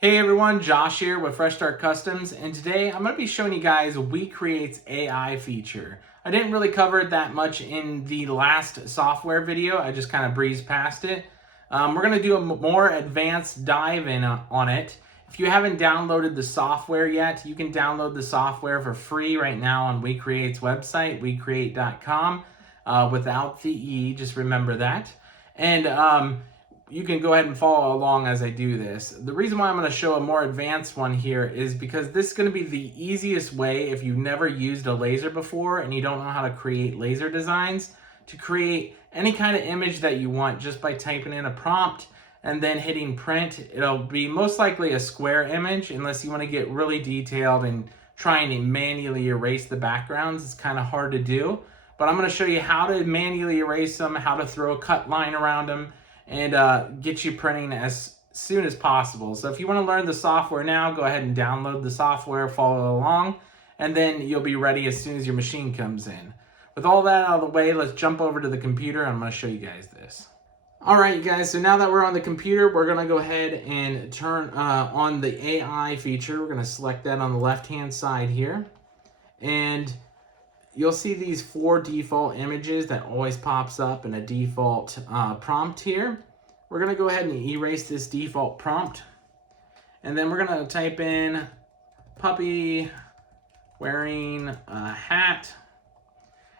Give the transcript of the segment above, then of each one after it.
Hey everyone, Josh here with Fresh Start Customs, and today I'm going to be showing you guys WeCreate's AI feature. I didn't really cover it that much in the last software video, I just kind of breezed past it. We're going to do a more advanced dive in on it. If you haven't downloaded the software yet, you can download the software for free right now on WeCreate's website, WeCreate.com, without the E, just remember that. And you can go ahead and follow along as I do this. The reason why I'm going to show a more advanced one here is because this is going to be the easiest way if you've never used a laser before and you don't know how to create laser designs, to create any kind of image that you want just by typing in a prompt and then hitting print. It'll be most likely a square image unless you want to get really detailed and trying to manually erase the backgrounds. It's kind of hard to do, but I'm going to show you how to manually erase them, how to throw a cut line around them, and get you printing as soon as possible. So if you want to learn the software now, go ahead and download the software, follow along, and then you'll be ready as soon as your machine comes in. With all that out of the way, let's jump over to the computer and I'm going to show you guys this. Alright you guys, so now that we're on the computer, we're going to go ahead and turn on the AI feature. We're going to select that on the left hand side here. And you'll see these 4 default images that always pops up in a default prompt here. We're going to go ahead and erase this default prompt. And then we're going to type in puppy wearing a hat.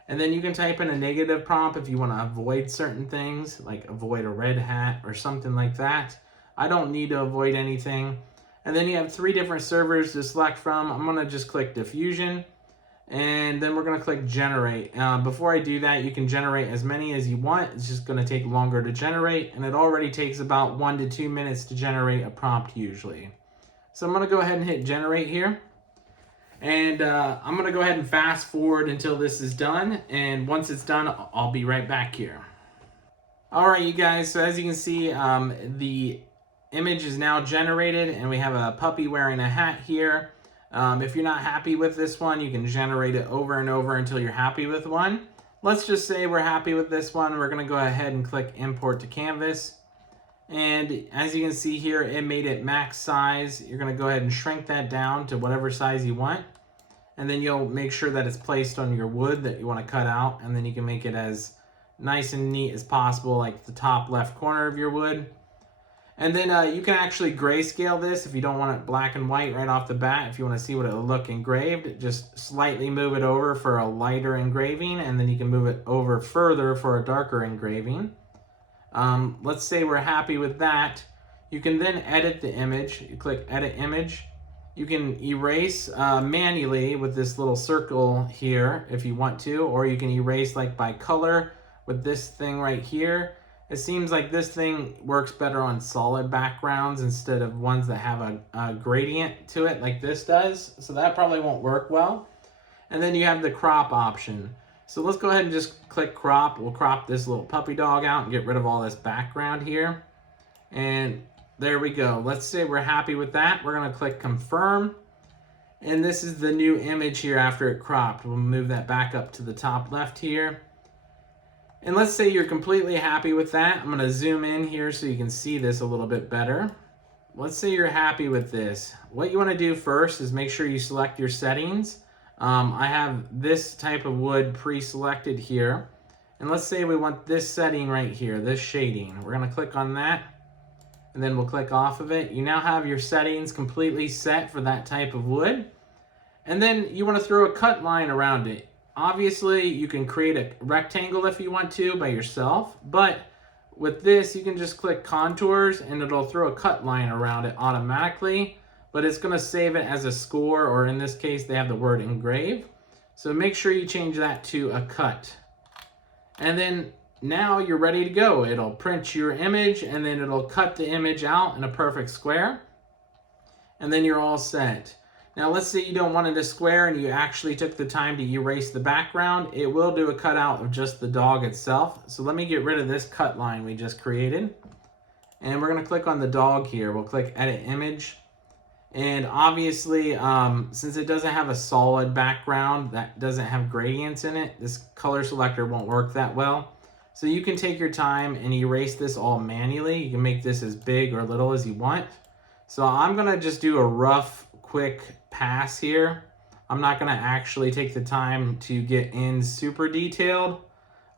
And then you can type in a negative prompt if you want to avoid certain things, like avoid a red hat or something like that. I don't need to avoid anything. And then you have 3 different servers to select from. I'm going to just click diffusion. And then we're going to click generate. Before I do that, you can generate as many as you want. It's just going to take longer to generate, and it already takes about 1 to 2 minutes to generate a prompt usually. So I'm going to go ahead and hit generate here. And I'm going to go ahead and fast forward until this is done. And once it's done, I'll be right back here. Alright you guys, so as you can see, the image is now generated and we have a puppy wearing a hat here. If you're not happy with this one, you can generate it over and over until you're happy with one. Let's just say we're happy with this one. We're going to go ahead and click import to canvas. And as you can see here, it made it max size. You're going to go ahead and shrink that down to whatever size you want. And then you'll make sure that it's placed on your wood that you want to cut out. And then you can make it as nice and neat as possible, like the top left corner of your wood. And then you can actually grayscale this if you don't want it black and white right off the bat. If you want to see what it will look engraved, just slightly move it over for a lighter engraving, and then you can move it over further for a darker engraving. Let's say we're happy with that. You can then edit the image. You click edit image. You can erase manually with this little circle here if you want to, or you can erase like by color with this thing right here. It seems like this thing works better on solid backgrounds instead of ones that have a gradient to it like this does. So that probably won't work well. And then you have the crop option. So let's go ahead and just click crop. We'll crop this little puppy dog out and get rid of all this background here. And there we go. Let's say we're happy with that. We're going to click confirm. And this is the new image here after it cropped. We'll move that back up to the top left here. And let's say you're completely happy with that. I'm going to zoom in here so you can see this a little bit better. Let's say you're happy with this. What you want to do first is make sure you select your settings. I have this type of wood pre-selected here. And let's say we want this setting right here, this shading. We're going to click on that. And then we'll click off of it. You now have your settings completely set for that type of wood. And then you want to throw a cut line around it. Obviously, you can create a rectangle if you want to by yourself, but with this, you can just click contours and it'll throw a cut line around it automatically, but it's going to save it as a score, or in this case, they have the word engrave. So make sure you change that to a cut. And then now you're ready to go. It'll print your image and then it'll cut the image out in a perfect square. And then you're all set. Now let's say you don't want it a square and you actually took the time to erase the background. It will do a cutout of just the dog itself. So let me get rid of this cut line we just created. And we're going to click on the dog here. We'll click edit image. And obviously, since it doesn't have a solid background that doesn't have gradients in it, this color selector won't work that well. So you can take your time and erase this all manually. You can make this as big or little as you want. So I'm gonna just do a rough, quick pass here. I'm not gonna actually take the time to get in super detailed.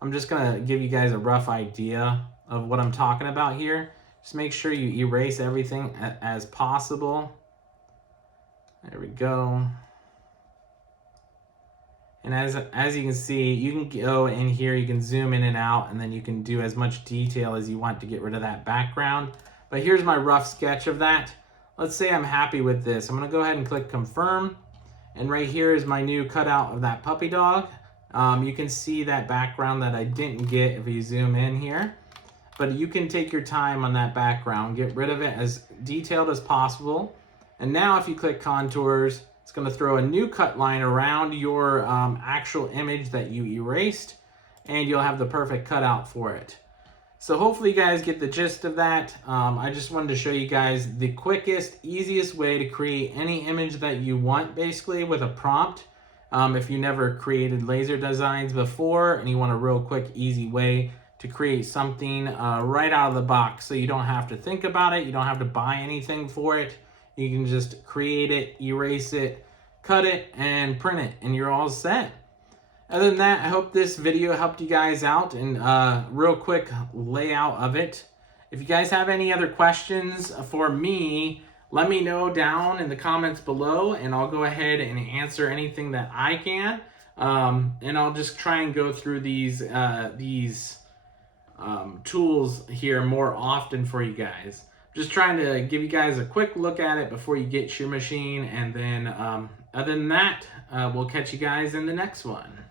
I'm just gonna give you guys a rough idea of what I'm talking about here. Just make sure you erase everything as possible. There we go. And as you can see, you can go in here, you can zoom in and out, and then you can do as much detail as you want to get rid of that background. But here's my rough sketch of that. Let's say I'm happy with this. I'm gonna go ahead and click confirm. And right here is my new cutout of that puppy dog. You can see that background that I didn't get if you zoom in here. But you can take your time on that background, get rid of it as detailed as possible. And now if you click contours, it's going to throw a new cut line around your actual image that you erased, and you'll have the perfect cutout for it. So hopefully you guys get the gist of that. I just wanted to show you guys the quickest, easiest way to create any image that you want, basically with a prompt. If you never created laser designs before and you want a real quick, easy way to create something right out of the box, so you don't have to think about it, you don't have to buy anything for it. You can just create it, erase it, cut it, and print it, and you're all set. Other than that, I hope this video helped you guys out, and real quick layout of it. If you guys have any other questions for me, let me know down in the comments below, and I'll go ahead and answer anything that I can. And I'll just try and go through these tools here more often for you guys. Just trying to give you guys a quick look at it before you get your machine, and then other than that, we'll catch you guys in the next one.